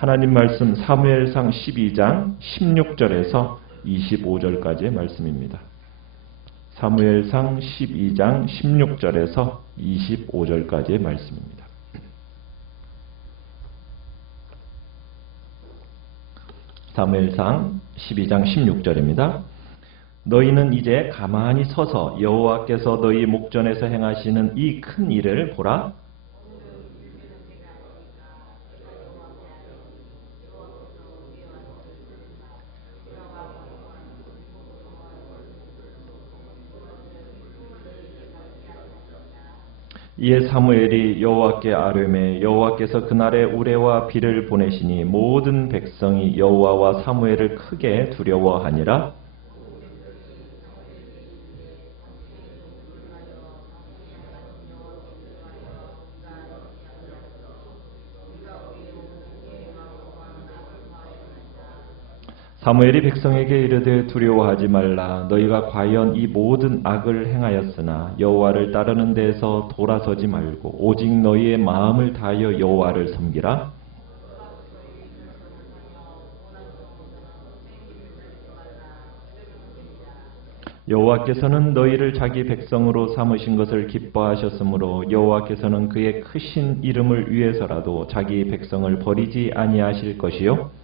하나님 말씀 사무엘상 12장 16절에서 25절까지의 말씀입니다. 사무엘상 12장 16절에서 25절까지의 말씀입니다. 사무엘상 12장 16절입니다. 너희는 이제 가만히 서서 여호와께서 너희 목전에서 행하시는 이 큰 일을 보라. 이에 사무엘이 여호와께 아뢰매 여호와께서 그날에 우레와 비를 보내시니 모든 백성이 여호와와 사무엘을 크게 두려워하니라. 사무엘이 백성에게 이르되 두려워하지 말라. 너희가 과연 이 모든 악을 행하였으나 여호와를 따르는 데에서 돌아서지 말고 오직 너희의 마음을 다하여 여호와를 섬기라. 여호와께서는 너희를 자기 백성으로 삼으신 것을 기뻐하셨으므로 여호와께서는 그의 크신 이름을 위해서라도 자기 백성을 버리지 아니하실 것이요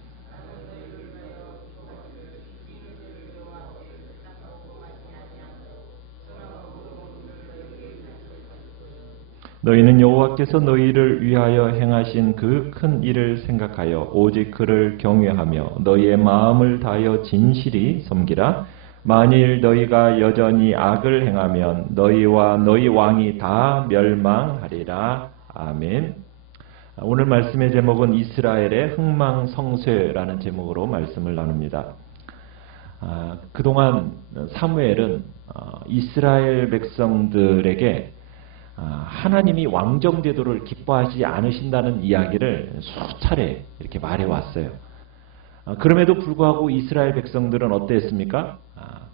너희는 여호와께서 너희를 위하여 행하신 그 큰 일을 생각하여 오직 그를 경외하며 너희의 마음을 다하여 진실이 섬기라. 만일 너희가 여전히 악을 행하면 너희와 너희 왕이 다 멸망하리라. 아멘. 오늘 말씀의 제목은 이스라엘의 흥망성쇠라는 제목으로 말씀을 나눕니다. 그동안 사무엘은 이스라엘 백성들에게 하나님이 왕정제도를 기뻐하지 않으신다는 이야기를 수차례 이렇게 말해왔어요. 그럼에도 불구하고 이스라엘 백성들은 어땠습니까?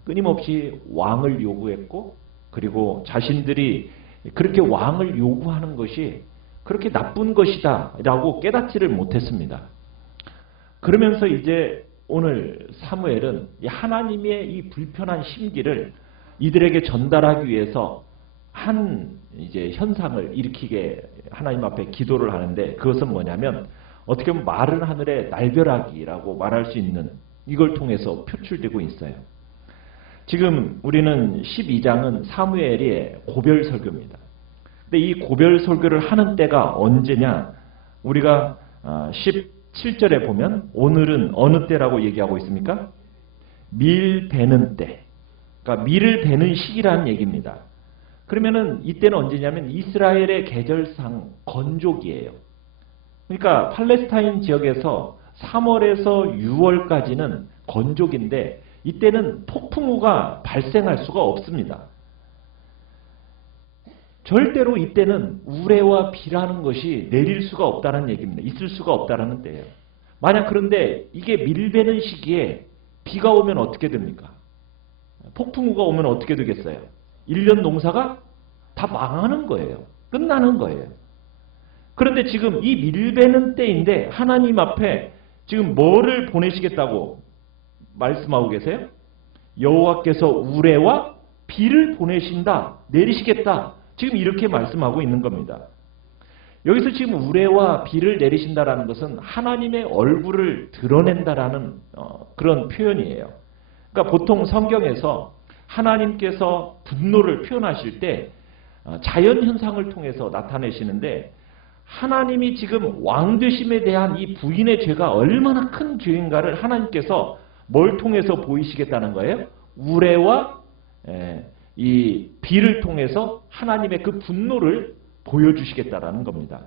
끊임없이 왕을 요구했고 그리고 자신들이 그렇게 왕을 요구하는 것이 그렇게 나쁜 것이다 라고 깨닫지를 못했습니다. 그러면서 이제 오늘 사무엘은 하나님의 이 불편한 심기를 이들에게 전달하기 위해서 한 이제 현상을 일으키게 하나님 앞에 기도를 하는데 그것은 뭐냐면 어떻게 보면 마른 하늘의 날벼락이라고 말할 수 있는 이걸 통해서 표출되고 있어요. 지금 우리는 12장은 사무엘의 고별 설교입니다. 근데 이 고별 설교를 하는 때가 언제냐? 우리가 17절에 보면 오늘은 어느 때라고 얘기하고 있습니까? 밀 베는 때. 그러니까 밀을 베는 시기라는 얘기입니다. 그러면은 이때는 언제냐면 이스라엘의 계절상 건조기예요. 그러니까 팔레스타인 지역에서 3월에서 6월까지는 건조기인데 이때는 폭풍우가 발생할 수가 없습니다. 절대로 이때는 우레와 비라는 것이 내릴 수가 없다는 얘기입니다. 있을 수가 없다는 때예요. 만약 그런데 이게 밀베는 시기에 비가 오면 어떻게 됩니까? 폭풍우가 오면 어떻게 되겠어요? 1년 농사가 다 망하는 거예요. 끝나는 거예요. 그런데 지금 이 밀베는 때인데 하나님 앞에 지금 뭐를 보내시겠다고 말씀하고 계세요? 여호와께서 우레와 비를 보내신다. 내리시겠다. 지금 이렇게 말씀하고 있는 겁니다. 여기서 지금 우레와 비를 내리신다라는 것은 하나님의 얼굴을 드러낸다라는 그런 표현이에요. 그러니까 보통 성경에서 하나님께서 분노를 표현하실 때 자연현상을 통해서 나타내시는데 하나님이 지금 왕되심에 대한 이 부인의 죄가 얼마나 큰 죄인가를 하나님께서 뭘 통해서 보이시겠다는 거예요? 우레와 이 비를 통해서 하나님의 그 분노를 보여주시겠다라는 겁니다.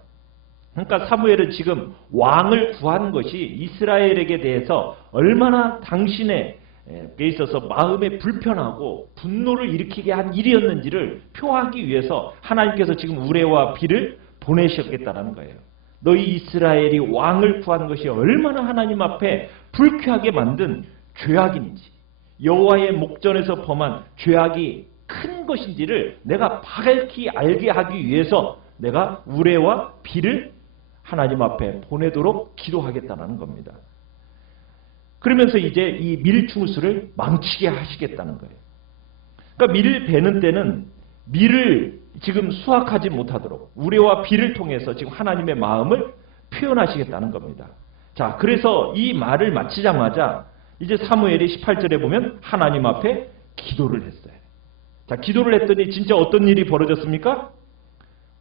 그러니까 사무엘은 지금 왕을 구하는 것이 이스라엘에게 대해서 얼마나 당신에 있어서 마음에 불편하고 분노를 일으키게 한 일이었는지를 표하기 위해서 하나님께서 지금 우레와 비를 보내셨겠다는 거예요. 너희 이스라엘이 왕을 구하는 것이 얼마나 하나님 앞에 불쾌하게 만든 죄악인지 여호와의 목전에서 범한 죄악이 큰 것인지를 내가 밝히 알게 하기 위해서 내가 우레와 비를 하나님 앞에 보내도록 기도하겠다는 겁니다. 그러면서 이제 이 밀충수를 망치게 하시겠다는 거예요. 그러니까 밀을 베는 때는 밀을 지금 수확하지 못하도록 우레와 비를 통해서 지금 하나님의 마음을 표현하시겠다는 겁니다. 자, 그래서 이 말을 마치자마자 이제 사무엘이 18절에 보면 하나님 앞에 기도를 했어요. 자, 기도를 했더니 진짜 어떤 일이 벌어졌습니까?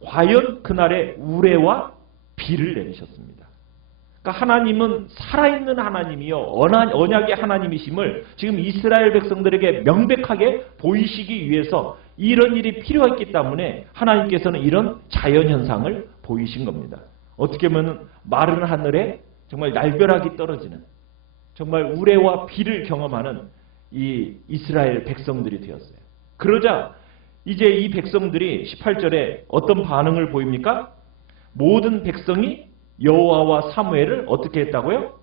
과연 그날에 우레와 비를 내리셨습니다. 그러니까 하나님은 살아있는 하나님이요 언약의 하나님이심을 지금 이스라엘 백성들에게 명백하게 보이시기 위해서 이런 일이 필요했기 때문에 하나님께서는 이런 자연현상을 보이신 겁니다. 어떻게 보면 마른 하늘에 정말 날벼락이 떨어지는 정말 우레와 비를 경험하는 이 이스라엘 백성들이 되었어요. 그러자 이제 이 백성들이 18절에 어떤 반응을 보입니까? 모든 백성이 여호와와 사무엘을 어떻게 했다고요?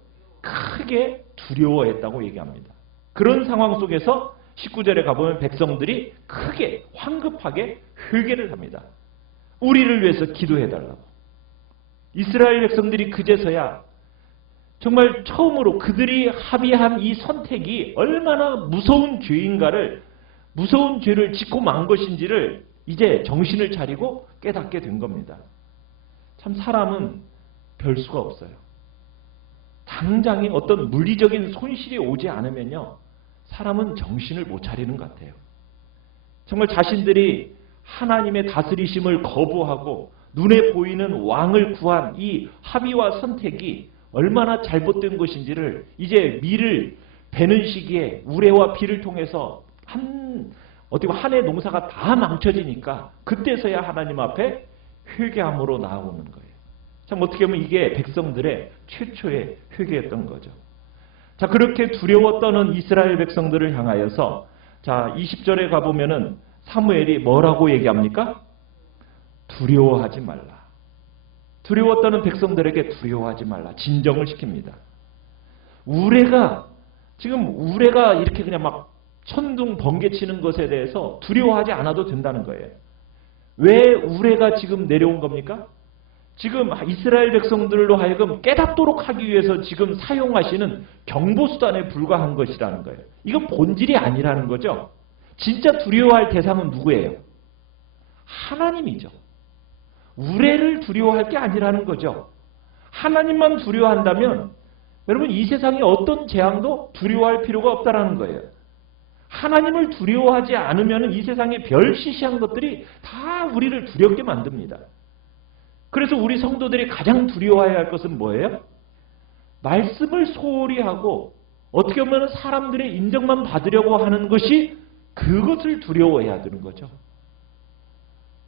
크게 두려워했다고 얘기합니다. 그런 상황 속에서 19절에 가보면 백성들이 크게 황급하게 회개를 합니다. 우리를 위해서 기도해달라고. 이스라엘 백성들이 그제서야 정말 처음으로 그들이 합의한 이 선택이 얼마나 무서운 죄인가를 무서운 죄를 짓고 만 것인지를 이제 정신을 차리고 깨닫게 된 겁니다. 참 사람은 별 수가 없어요. 당장에 어떤 물리적인 손실이 오지 않으면요. 사람은 정신을 못 차리는 것 같아요. 정말 자신들이 하나님의 다스리심을 거부하고 눈에 보이는 왕을 구한 이 합의와 선택이 얼마나 잘못된 것인지를 이제 밀을 베는 시기에 우레와 비를 통해서 어떻게 한 해 농사가 다 망쳐지니까 그때서야 하나님 앞에 회개함으로 나아오는 거예요. 참 어떻게 보면 이게 백성들의 최초의 회개였던 거죠. 자, 그렇게 두려워 떠는 이스라엘 백성들을 향하여서 자 20절에 가보면은 사무엘이 뭐라고 얘기합니까? 두려워하지 말라. 두려워 떠는 백성들에게 두려워하지 말라. 진정을 시킵니다. 우레가 이렇게 그냥 막 천둥 번개치는 것에 대해서 두려워하지 않아도 된다는 거예요. 왜 우레가 지금 내려온 겁니까? 지금 이스라엘 백성들로 하여금 깨닫도록 하기 위해서 지금 사용하시는 경보수단에 불과한 것이라는 거예요. 이건 본질이 아니라는 거죠. 진짜 두려워할 대상은 누구예요? 하나님이죠. 우레를 두려워할 게 아니라는 거죠. 하나님만 두려워한다면 여러분 이 세상에 어떤 재앙도 두려워할 필요가 없다라는 거예요. 하나님을 두려워하지 않으면 이 세상의 별 시시한 것들이 다 우리를 두렵게 만듭니다. 그래서 우리 성도들이 가장 두려워해야 할 것은 뭐예요? 말씀을 소홀히 하고 어떻게 보면 사람들의 인정만 받으려고 하는 것이 그것을 두려워해야 되는 거죠.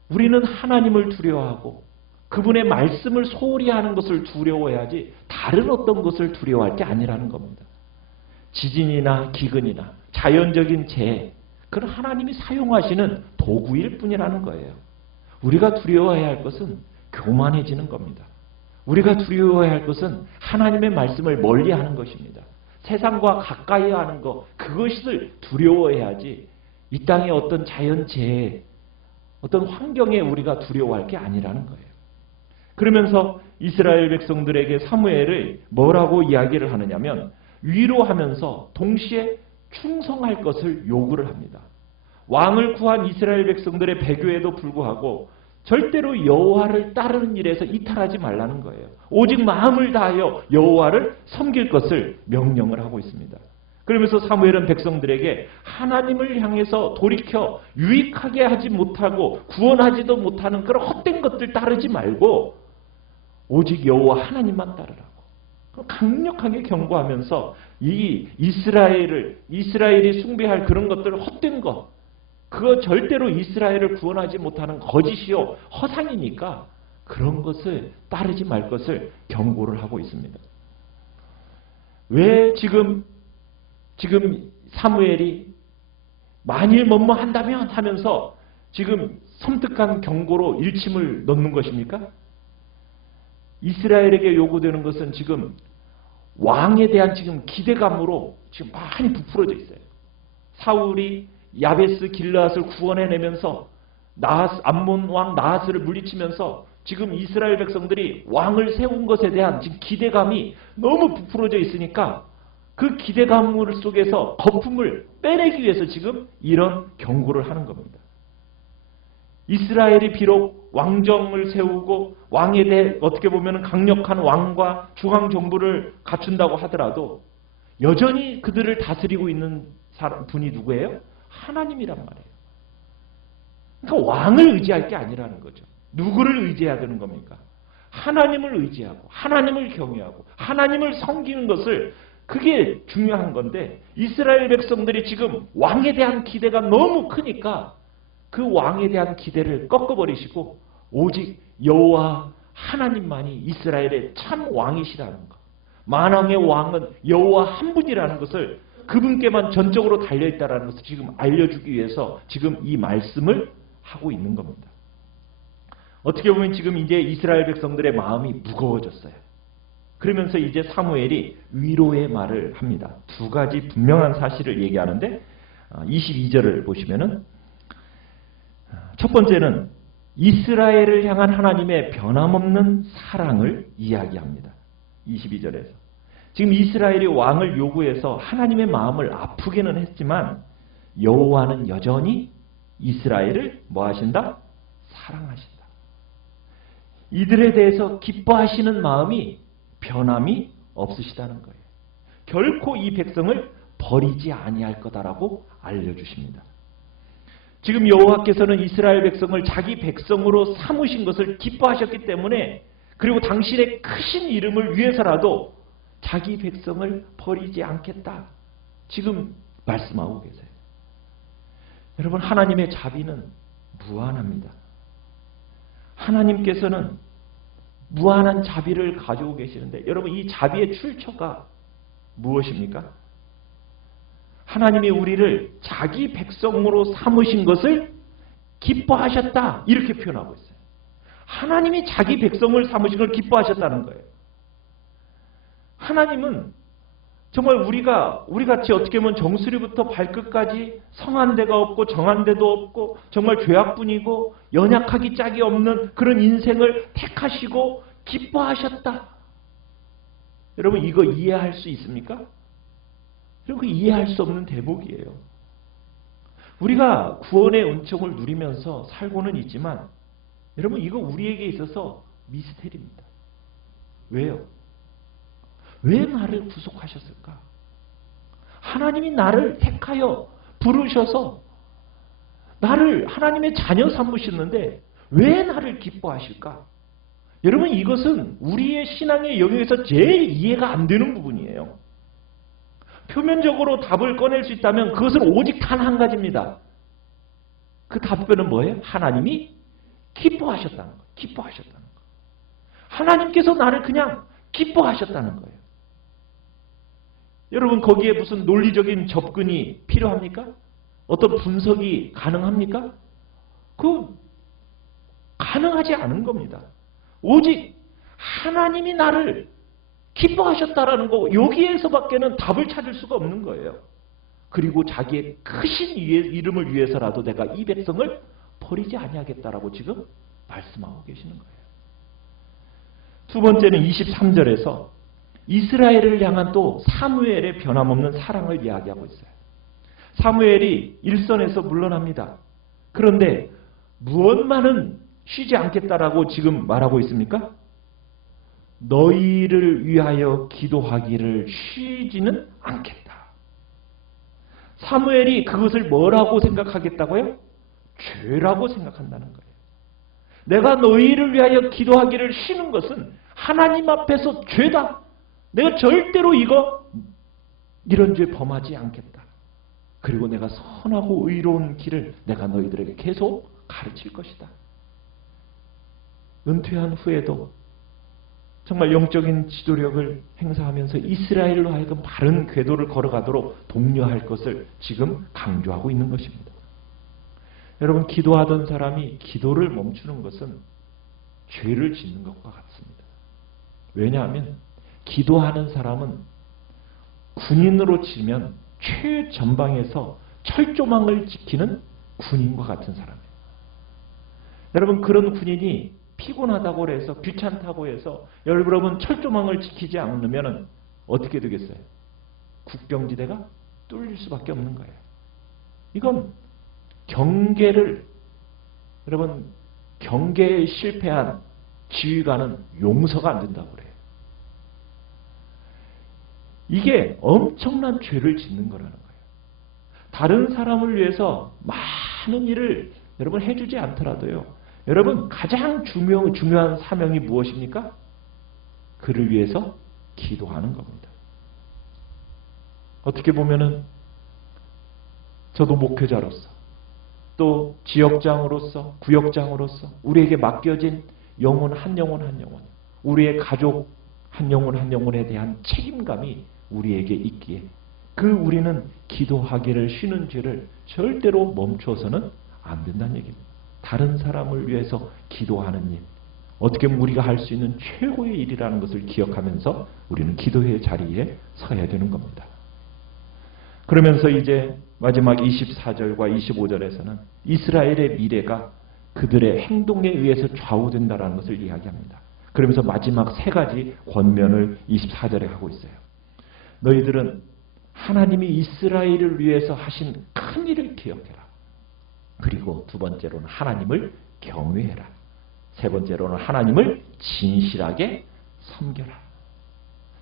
우리는 하나님을 두려워하고 그분의 말씀을 소홀히 하는 것을 두려워해야지 다른 어떤 것을 두려워할 게 아니라는 겁니다. 지진이나 기근이나 자연적인 재해, 그건 하나님이 사용하시는 도구일 뿐이라는 거예요. 우리가 두려워해야 할 것은 교만해지는 겁니다. 우리가 두려워해야 할 것은 하나님의 말씀을 멀리하는 것입니다. 세상과 가까이 하는 것, 그것을 두려워해야지 이 땅의 어떤 자연재해, 어떤 환경에 우리가 두려워할 게 아니라는 거예요. 그러면서 이스라엘 백성들에게 사무엘을 뭐라고 이야기를 하느냐면 위로하면서 동시에 충성할 것을 요구를 합니다. 왕을 구한 이스라엘 백성들의 배교에도 불구하고 절대로 여호와를 따르는 일에서 이탈하지 말라는 거예요. 오직 마음을 다하여 여호와를 섬길 것을 명령을 하고 있습니다. 그러면서 사무엘은 백성들에게 하나님을 향해서 돌이켜 유익하게 하지 못하고 구원하지도 못하는 그런 헛된 것들 따르지 말고 오직 여호와 하나님만 따르라고 강력하게 경고하면서 이 이스라엘이 숭배할 그런 것들 헛된 것, 그거 절대로 이스라엘을 구원하지 못하는 거짓이요 허상이니까 그런 것을 따르지 말 것을 경고를 하고 있습니다. 왜 지금 사무엘이 만일 뭐뭐 한다면 하면서 지금 섬뜩한 경고로 일침을 넣는 것입니까? 이스라엘에게 요구되는 것은 지금 왕에 대한 지금 기대감으로 지금 많이 부풀어져 있어요. 사울이 야베스 길르앗을 구원해내면서 암몬 왕 나하스를 물리치면서 지금 이스라엘 백성들이 왕을 세운 것에 대한 지금 기대감이 너무 부풀어져 있으니까 그 기대감 속에서 거품을 빼내기 위해서 지금 이런 경고를 하는 겁니다. 이스라엘이 비록 왕정을 세우고 왕에 대해 어떻게 보면 강력한 왕과 중앙 정부를 갖춘다고 하더라도 여전히 그들을 다스리고 있는 분이 누구예요? 하나님이란 말이에요. 그러니까 왕을 의지할 게 아니라는 거죠. 누구를 의지해야 되는 겁니까? 하나님을 의지하고 하나님을 경외하고 하나님을 섬기는 것을, 그게 중요한 건데, 이스라엘 백성들이 지금 왕에 대한 기대가 너무 크니까 그 왕에 대한 기대를 꺾어버리시고 오직 여호와 하나님만이 이스라엘의 참 왕이시라는 것, 만왕의 왕은 여호와 한 분이라는 것을, 그분께만 전적으로 달려있다는 것을 지금 알려주기 위해서 지금 이 말씀을 하고 있는 겁니다. 어떻게 보면 지금 이제 이스라엘 백성들의 마음이 무거워졌어요. 그러면서 이제 사무엘이 위로의 말을 합니다. 두 가지 분명한 사실을 얘기하는데 22절을 보시면은, 첫 번째는 이스라엘을 향한 하나님의 변함없는 사랑을 이야기합니다. 22절에서. 지금 이스라엘이 왕을 요구해서 하나님의 마음을 아프게는 했지만 여호와는 여전히 이스라엘을 뭐 하신다? 사랑하신다. 이들에 대해서 기뻐하시는 마음이 변함이 없으시다는 거예요. 결코 이 백성을 버리지 아니할 거다라고 알려주십니다. 지금 여호와께서는 이스라엘 백성을 자기 백성으로 삼으신 것을 기뻐하셨기 때문에, 그리고 당신의 크신 이름을 위해서라도 자기 백성을 버리지 않겠다, 지금 말씀하고 계세요. 여러분, 하나님의 자비는 무한합니다. 하나님께서는 무한한 자비를 가지고 계시는데, 여러분, 이 자비의 출처가 무엇입니까? 하나님이 우리를 자기 백성으로 삼으신 것을 기뻐하셨다, 이렇게 표현하고 있어요. 하나님이 자기 백성을 삼으신 걸 기뻐하셨다는 거예요. 하나님은 정말 우리가 우리같이 어떻게 보면 정수리부터 발끝까지 성한 데가 없고 정한 데도 없고 정말 죄악뿐이고 연약하기 짝이 없는 그런 인생을 택하시고 기뻐하셨다. 여러분, 이거 이해할 수 있습니까? 여러분, 이해할 수 없는 대목이에요. 우리가 구원의 은총을 누리면서 살고는 있지만, 여러분, 이거 우리에게 있어서 미스테리입니다. 왜요? 왜 나를 구속하셨을까? 하나님이 나를 택하여 부르셔서 나를 하나님의 자녀 삼으셨는데 왜 나를 기뻐하실까? 여러분, 이것은 우리의 신앙의 영역에서 제일 이해가 안 되는 부분이에요. 표면적으로 답을 꺼낼 수 있다면 그것은 오직 단 한 가지입니다. 그 답변은 뭐예요? 하나님이 기뻐하셨다는 거예요. 기뻐하셨다는 거예요. 하나님께서 나를 그냥 기뻐하셨다는 거예요. 여러분, 거기에 무슨 논리적인 접근이 필요합니까? 어떤 분석이 가능합니까? 가능하지 않은 겁니다. 오직 하나님이 나를 기뻐하셨다라는 거, 여기에서밖에는 답을 찾을 수가 없는 거예요. 그리고 자기의 크신 이름을 위해서라도 내가 이 백성을 버리지 아니하겠다라고 지금 말씀하고 계시는 거예요. 두 번째는 23절에서 이스라엘을 향한 또 사무엘의 변함없는 사랑을 이야기하고 있어요. 사무엘이 일선에서 물러납니다. 그런데 무엇만은 쉬지 않겠다라고 지금 말하고 있습니까? 너희를 위하여 기도하기를 쉬지는 않겠다. 사무엘이 그것을 뭐라고 생각하겠다고요? 죄라고 생각한다는 거예요. 내가 너희를 위하여 기도하기를 쉬는 것은 하나님 앞에서 죄다. 내가 절대로 이런 죄 범하지 않겠다. 그리고 내가 선하고 의로운 길을 내가 너희들에게 계속 가르칠 것이다. 은퇴한 후에도 정말 영적인 지도력을 행사하면서 이스라엘로 하여금 바른 궤도를 걸어가도록 독려할 것을 지금 강조하고 있는 것입니다. 여러분, 기도하던 사람이 기도를 멈추는 것은 죄를 짓는 것과 같습니다. 왜냐하면 기도하는 사람은 군인으로 치면 최전방에서 철조망을 지키는 군인과 같은 사람이에요. 여러분, 그런 군인이 피곤하다고 해서 귀찮다고 해서 여러분 철조망을 지키지 않으면 어떻게 되겠어요? 국경지대가 뚫릴 수밖에 없는 거예요. 이건 경계를 여러분 경계에 실패한 지휘관은 용서가 안 된다고 그래요. 이게 엄청난 죄를 짓는 거라는 거예요. 다른 사람을 위해서 많은 일을 여러분 해주지 않더라도요. 여러분 가장 중요한 사명이 무엇입니까? 그를 위해서 기도하는 겁니다. 어떻게 보면은 저도 목회자로서 또 지역장으로서 구역장으로서 우리에게 맡겨진 영혼 한 영혼 우리의 가족 한 영혼에 대한 책임감이 우리에게 있기에 우리는 기도하기를 쉬는 죄를 절대로 멈춰서는 안 된다는 얘기입니다. 다른 사람을 위해서 기도하는 일, 어떻게 보면 우리가 할 수 있는 최고의 일이라는 것을 기억하면서 우리는 기도의 자리에 서야 되는 겁니다. 그러면서 이제 마지막 24절과 25절에서는 이스라엘의 미래가 그들의 행동에 의해서 좌우된다는 것을 이야기합니다. 그러면서 마지막 세 가지 권면을 24절에 하고 있어요. 너희들은 하나님이 이스라엘을 위해서 하신 큰 일을 기억해라. 그리고 두 번째로는 하나님을 경외해라. 세 번째로는 하나님을 진실하게 섬겨라.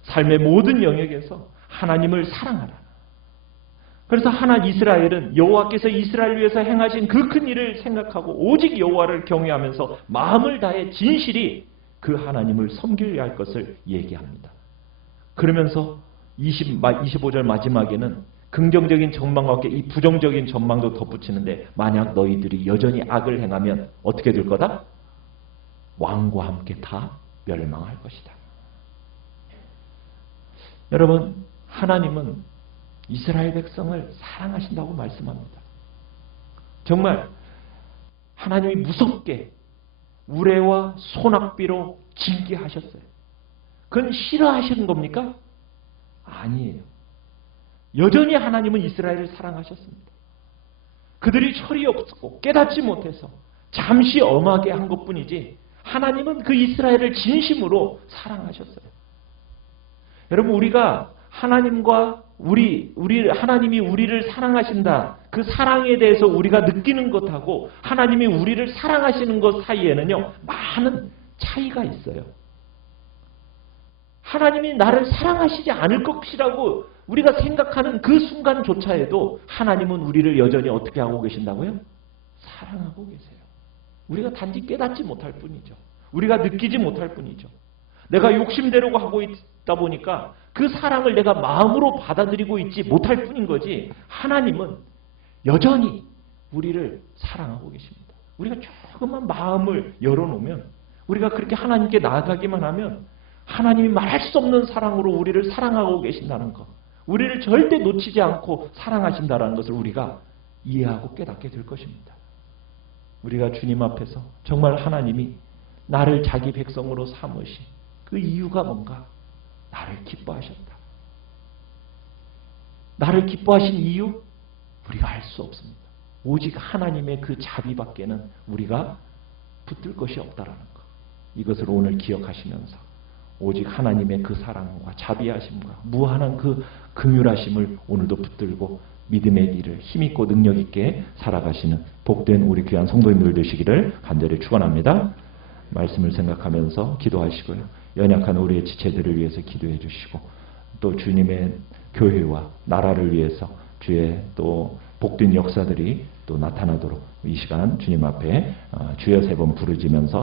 삶의 모든 영역에서 하나님을 사랑하라. 그래서 이스라엘은 여호와께서 이스라엘을 위해서 행하신 그 큰 일을 생각하고 오직 여호와를 경외하면서 마음을 다해 진실이 그 하나님을 섬겨야 할 것을 얘기합니다. 그러면서 25절 마지막에는 긍정적인 전망과 함께 이 부정적인 전망도 덧붙이는데 만약 너희들이 여전히 악을 행하면 어떻게 될 거다? 왕과 함께 다 멸망할 것이다. 여러분 하나님은 이스라엘 백성을 사랑하신다고 말씀합니다. 정말 하나님이 무섭게 우레와 소낙비로 징계하셨어요. 그건 싫어하시는 겁니까? 아니에요. 여전히 하나님은 이스라엘을 사랑하셨습니다. 그들이 철이 없고 깨닫지 못해서 잠시 엄하게 한 것뿐이지 하나님은 그 이스라엘을 진심으로 사랑하셨어요. 여러분 우리가 하나님과 하나님이 우리를 사랑하신다. 그 사랑에 대해서 우리가 느끼는 것하고 하나님이 우리를 사랑하시는 것 사이에는요. 많은 차이가 있어요. 하나님이 나를 사랑하시지 않을 것이라고 우리가 생각하는 그 순간조차에도 하나님은 우리를 여전히 어떻게 하고 계신다고요? 사랑하고 계세요. 우리가 단지 깨닫지 못할 뿐이죠. 우리가 느끼지 못할 뿐이죠. 내가 욕심대로 하고 있다 보니까 그 사랑을 내가 마음으로 받아들이고 있지 못할 뿐인 거지 하나님은 여전히 우리를 사랑하고 계십니다. 우리가 조금만 마음을 열어놓으면 우리가 그렇게 하나님께 나아가기만 하면 하나님이 말할 수 없는 사랑으로 우리를 사랑하고 계신다는 것, 우리를 절대 놓치지 않고 사랑하신다는 것을 우리가 이해하고 깨닫게 될 것입니다. 우리가 주님 앞에서 정말 하나님이 나를 자기 백성으로 삼으신 그 이유가 뭔가? 나를 기뻐하셨다. 나를 기뻐하신 이유? 우리가 알 수 없습니다. 오직 하나님의 그 자비밖에는 우리가 붙들 것이 없다라는 것. 이것을 오늘 기억하시면서 오직 하나님의 그 사랑과 자비하심과 무한한 그 긍휼하심을 오늘도 붙들고 믿음의 길을 힘있고 능력있게 살아가시는 복된 우리 귀한 성도님들 되시기를 간절히 축원합니다. 말씀을 생각하면서 기도하시고요. 연약한 우리의 지체들을 위해서 기도해 주시고 또 주님의 교회와 나라를 위해서 주의 또 복된 역사들이 또 나타나도록 이 시간 주님 앞에 주여 세 번 부르짖으면서